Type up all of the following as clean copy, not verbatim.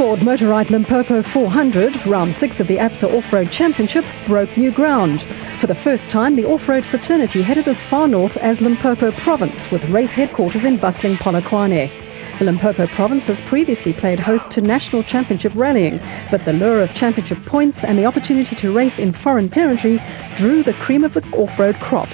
Ford Motorrad Limpopo 400, round 6 of the ABSA Off-Road Championship, broke new ground. For the first time, the off-road fraternity headed as far north as Limpopo Province, with race headquarters in bustling Polokwane. The Limpopo Province has previously played host to national championship rallying, but the lure of championship points and the opportunity to race in foreign territory drew the cream of the off-road crop.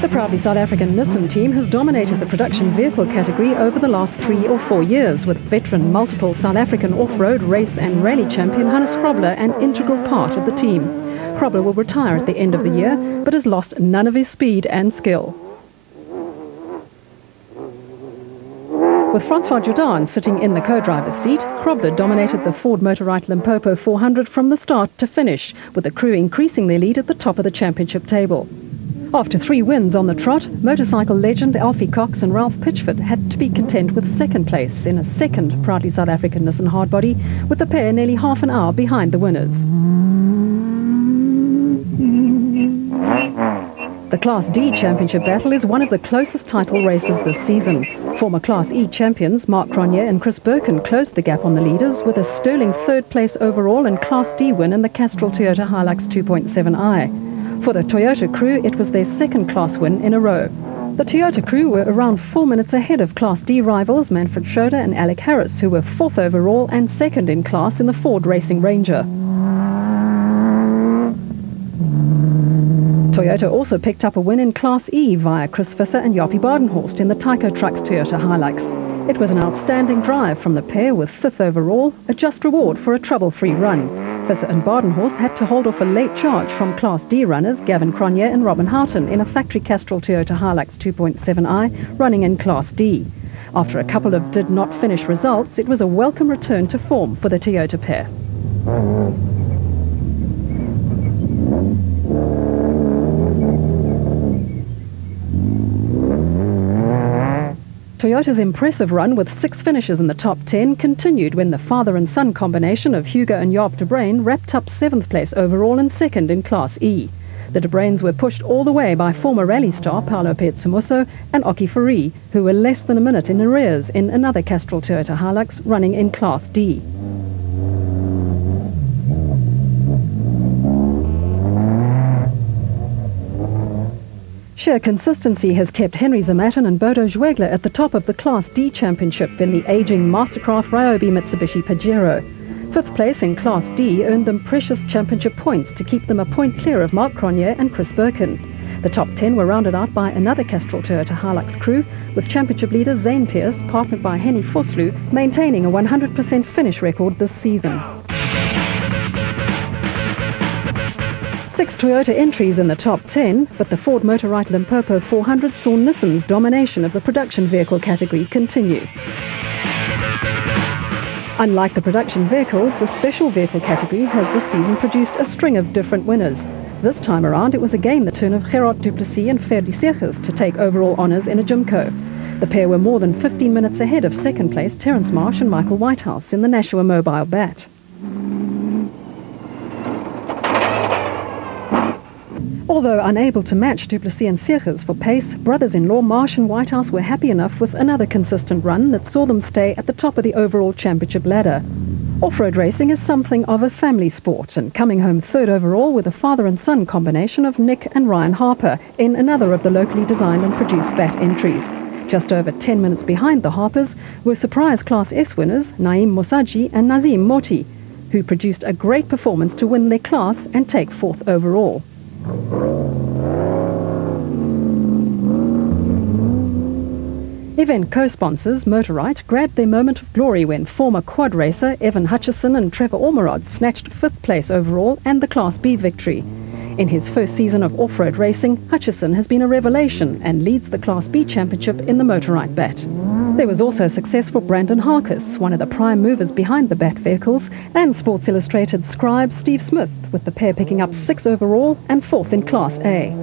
The proudly South African Nissan team has dominated the production vehicle category over the last 3 or 4 years, with veteran multiple South African off-road race and rally champion Hannes Grobler an integral part of the team. Grobler will retire at the end of the year, but has lost none of his speed and skill. With Francois Jourdan sitting in the co-driver's seat, Grobler dominated the Ford Motorrad Limpopo 400 from the start to finish, with the crew increasing their lead at the top of the championship table. After 3 wins on the trot, motorcycle legend Alfie Cox and Ralph Pitchford had to be content with second place in a second proudly South African Nissan hardbody, with the pair nearly half an hour behind the winners. The Class D Championship battle is one of the closest title races this season. Former Class E champions Marc Cronje and Chris Birkin closed the gap on the leaders with a sterling third place overall and Class D win in the Castrol Toyota Hilux 2.7i. For the Toyota crew, it was their second class win in a row. The Toyota crew were around 4 minutes ahead of Class D rivals Manfred Schroeder and Alec Harris, who were 4th overall and 2nd in class in the Ford Racing Ranger. Toyota also picked up a win in Class E via Chris Visser and Jaapie Badenhorst in the Tyco Trucks Toyota Hilux. It was an outstanding drive from the pair with 5th overall, a just reward for a trouble-free run. Visser and Badenhorst had to hold off a late charge from Class D runners Gavin Cronje and Robin Houghton in a factory Castrol Toyota Hilux 2.7i running in Class D. After a couple of did-not-finish results, it was a welcome return to form for the Toyota pair. Toyota's impressive run with 6 finishes in the top 10 continued when the father and son combination of Hugo and Jaap de Bruyn wrapped up 7th place overall and 2nd in Class E. The de Bruyns were pushed all the way by former rally star Paolo Pietzamusso and Oki Fourie, who were less than a minute in arrears in another Castrol Toyota Hilux running in Class D. Sheer consistency has kept Henry Zamatin and Bodo Schwegler at the top of the Class D Championship in the aging Mastercraft Ryobi Mitsubishi Pajero. 5th place in Class D earned them precious championship points to keep them a point clear of Marc Cronje and Chris Birkin. The top 10 were rounded out by another Castrol Toyota Hilux crew, with championship leader Zane Pierce, partnered by Henny Vosloo, maintaining a 100% finish record this season. 6 Toyota entries in the top 10, but the Ford Motorrad Limpopo 400 saw Nissan's domination of the production vehicle category continue. Unlike the production vehicles, the special vehicle category has this season produced a string of different winners. This time around, it was again the turn of Gerard du Plessis and Ferdi Seegers to take overall honours in a Jimco. The pair were more than 15 minutes ahead of second place Terence Marsh and Michael Whitehouse in the Nashua Mobile Bat. Although unable to match du Plessis and Seegers for pace, brothers-in-law Marsh and Whitehouse were happy enough with another consistent run that saw them stay at the top of the overall championship ladder. Off-road racing is something of a family sport, and coming home 3rd overall with a father and son combination of Nick and Ryan Harper in another of the locally designed and produced bat entries. Just over 10 minutes behind the Harpers were surprise Class S winners Naeem Mosaji and Nazim Moti, who produced a great performance to win their class and take 4th overall. Event co-sponsors Motorrite grabbed their moment of glory when former quad racer Evan Hutchison and Trevor Ormerod snatched 5th place overall and the Class B victory. In his first season of off-road racing, Hutchison has been a revelation and leads the Class B Championship in the Motorrite Bat. There was also success for Brandon Harkis, one of the prime movers behind the Bat vehicles, and Sports Illustrated scribe Steve Smith, with the pair picking up 6th overall and 4th in Class A.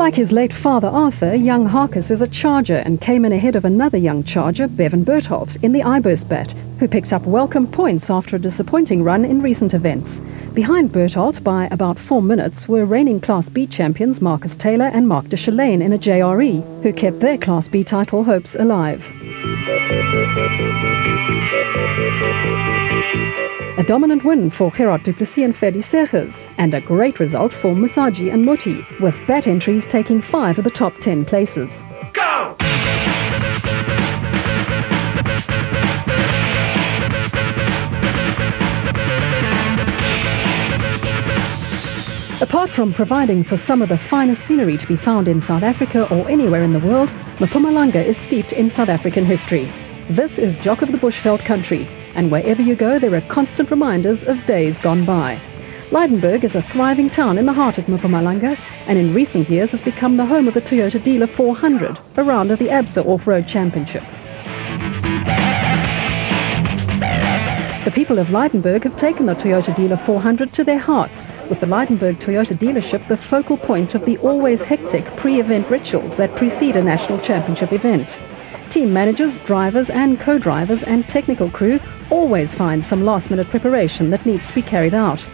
Like his late father Arthur, young Harkus is a charger and came in ahead of another young charger, Bevan Bertholdt, in the Ibersbat, who picked up welcome points after a disappointing run in recent events. Behind Bertholdt by about 4 minutes were reigning Class B champions Marcus Taylor and Mark de Chalane in a JRE, who kept their Class B title hopes alive. A dominant win for Gerard du Plessis and Ferdy Serges, and a great result for Musaji and Muti, with bat entries taking 5 of the top 10 places. Go! Apart from providing for some of the finest scenery to be found in South Africa or anywhere in the world, Mpumalanga is steeped in South African history. This is Jock of the Bushveld country, and wherever you go there are constant reminders of days gone by. Lydenburg is a thriving town in the heart of Mpumalanga, and in recent years has become the home of the Toyota Dealer 400, a round of the ABSA Off-Road Championship. The people of Lydenburg have taken the Toyota Dealer 400 to their hearts, with the Lydenburg Toyota dealership the focal point of the always hectic pre-event rituals that precede a national championship event. Team managers, drivers and co-drivers and technical crew always find some last-minute preparation that needs to be carried out.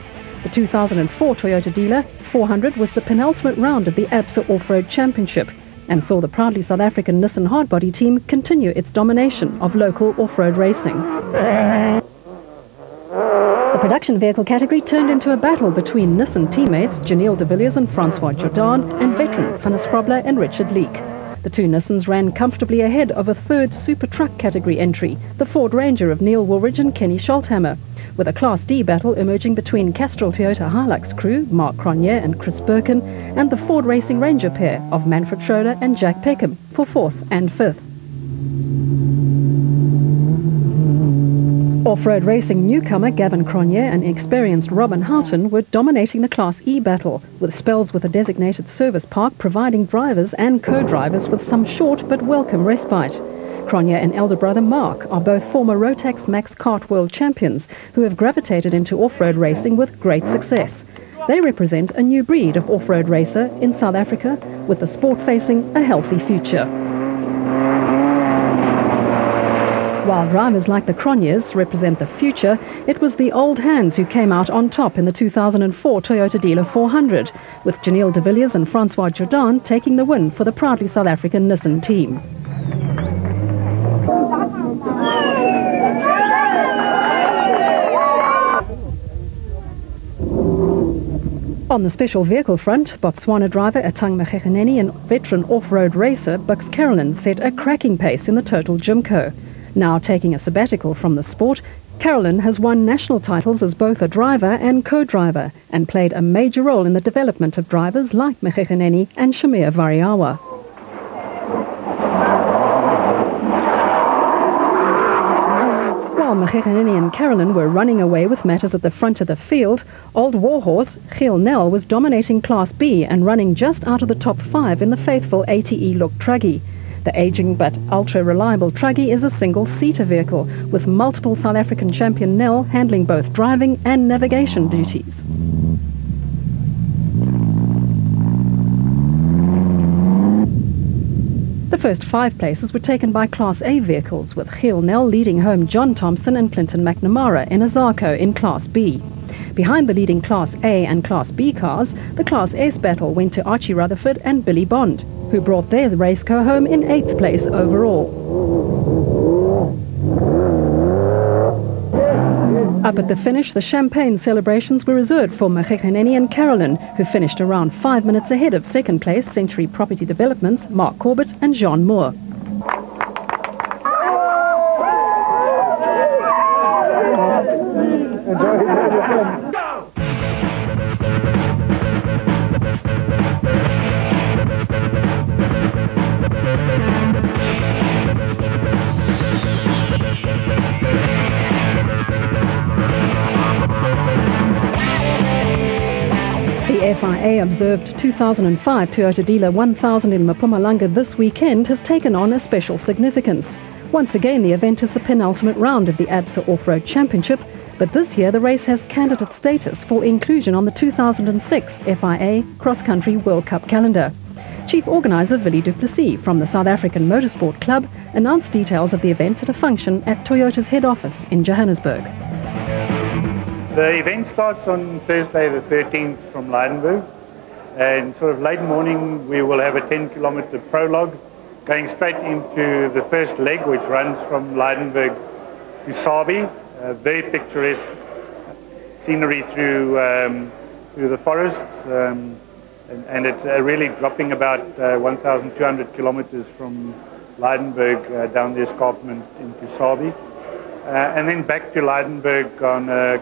The 2004 Toyota Dealer 400 was the penultimate round of the ABSA Off-Road Championship and saw the proudly South African Nissan hardbody team continue its domination of local off-road racing. The production vehicle category turned into a battle between Nissan teammates Janelle de Villiers and Francois Jourdan and veterans Hannes Frobler and Richard Leek. The two Nissans ran comfortably ahead of a third super truck category entry, the Ford Ranger of Neil Woolridge and Kenny Scholthammer, with a Class D battle emerging between Castrol Toyota Hilux crew Mark Cronje and Chris Birkin and the Ford Racing Ranger pair of Manfred Schroeder and Jack Peckham for 4th and 5th. Off-road racing newcomer Gavin Cronje and experienced Robin Houghton were dominating the Class E battle, with spells with a designated service park providing drivers and co-drivers with some short but welcome respite. Cronje and elder brother Mark are both former Rotax Max Kart World Champions who have gravitated into off-road racing with great success. They represent a new breed of off-road racer in South Africa, with the sport facing a healthy future. While drivers like the Cronjes represent the future, it was the old hands who came out on top in the 2004 Toyota Dealer 400, with Janelle de Villiers and Francois Jourdan taking the win for the proudly South African Nissan team. On the special vehicle front, Botswana driver Atang Magegeneni and veteran off-road racer Bux Carolyn set a cracking pace in the Total Jimco. Now taking a sabbatical from the sport, Carolyn has won national titles as both a driver and co-driver and played a major role in the development of drivers like Magegeneni and Shamir Variawa. While Magegeneni and Carolyn were running away with matters at the front of the field, old warhorse Giel Nel was dominating Class B and running just out of the top 5 in the faithful ATE Look Truggy. The aging but ultra-reliable Truggy is a single-seater vehicle, with multiple South African champion Nel handling both driving and navigation duties. The first 5 places were taken by Class A vehicles, with Giel Nel leading home John Thompson and Clinton McNamara in a Zarko in Class B. Behind the leading Class A and Class B cars, the Class S battle went to Archie Rutherford and Billy Bond, who brought their race car home in 8th place overall. Up at the finish, the champagne celebrations were reserved for Magegeneni and Carolyn, who finished around 5 minutes ahead of 2nd place Century Property Developments, Mark Corbett and Jean Moore. The FIA observed 2005 Toyota Dealer 1000 in Mpumalanga this weekend has taken on a special significance. Once again, the event is the penultimate round of the ABSA Off-Road Championship, but this year the race has candidate status for inclusion on the 2006 FIA Cross Country World Cup calendar. Chief organiser Willie du Plessis from the South African Motorsport Club announced details of the event at a function at Toyota's head office in Johannesburg. The event starts on Thursday the 13th from Lydenburg, and sort of late morning we will have a 10-kilometer prologue going straight into the first leg, which runs from Lydenburg to Sabi. Very picturesque scenery through the forests, and it's really dropping about 1,200 kilometers from Lydenburg down the escarpment into Sabi, and then back to Lydenburg on a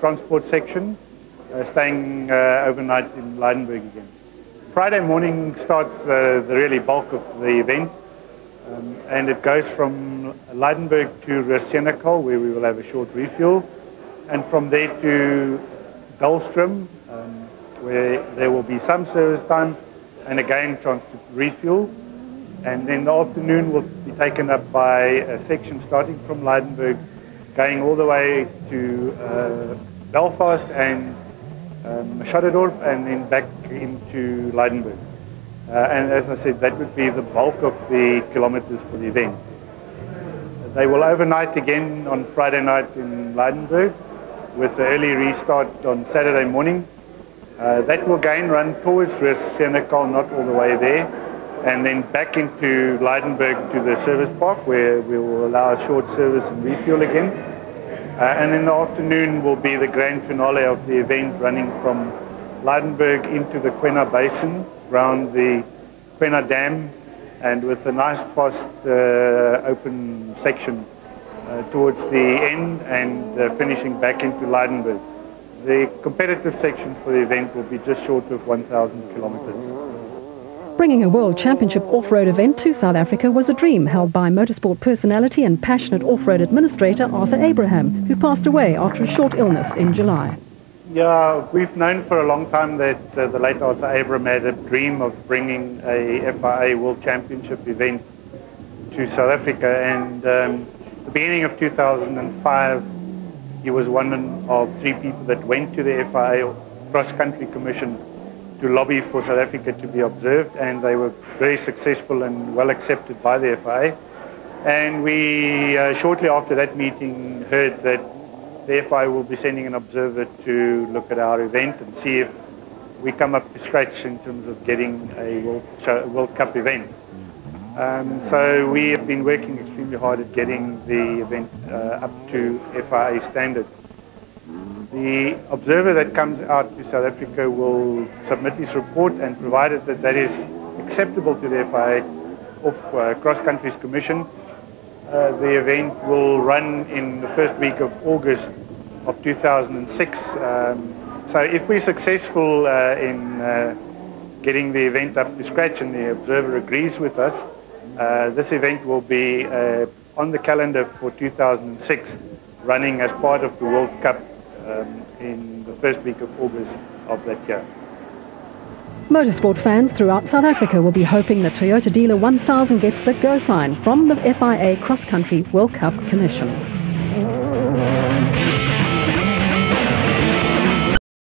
transport section, staying overnight in Lydenburg again. Friday morning starts the really bulk of the event, and it goes from Lydenburg to Senekal, where we will have a short refuel, and from there to Dullstroom, where there will be some service time and again refuel. And then the afternoon will be taken up by a section starting from Lydenburg, going all the way to Belfast and Schatterdorp, and then back into Lydenburg. And as I said, that would be the bulk of the kilometers for the event. They will overnight again on Friday night in Lydenburg, with the early restart on Saturday morning. That will again run towards Senekal, not all the way there, and then back into Lydenburg to the service park, where we will allow a short service and refuel again. And in the afternoon will be the grand finale of the event, running from Lydenburg into the Kwena Basin, around the Kwena Dam, and with a nice fast open section towards the end, and finishing back into Lydenburg. The competitive section for the event will be just short of 1,000 kilometers. Bringing a World Championship off-road event to South Africa was a dream held by motorsport personality and passionate off-road administrator Arthur Abraham, who passed away after a short illness in July. Yeah, we've known for a long time that the late Arthur Abraham had a dream of bringing a FIA World Championship event to South Africa, and the beginning of 2005, he was one of 3 people that went to the FIA Cross-Country Commission to lobby for South Africa to be observed, and they were very successful and well accepted by the FIA. And we, shortly after that meeting, heard that the FIA will be sending an observer to look at our event and see if we come up to scratch in terms of getting a World Cup event. So we have been working extremely hard at getting the event up to FIA standards. The observer that comes out to South Africa will submit his report, and provided that that is acceptable to the FIA Cross Countries Commission, the event will run in the first week of August of 2006. So if we're successful in getting the event up to scratch and the observer agrees with us, this event will be on the calendar for 2006, running as part of the World Cup in the first week of August of that year. Motorsport fans throughout South Africa will be hoping that Toyota Dealer 1000 gets the go sign from the FIA Cross Country World Cup Commission.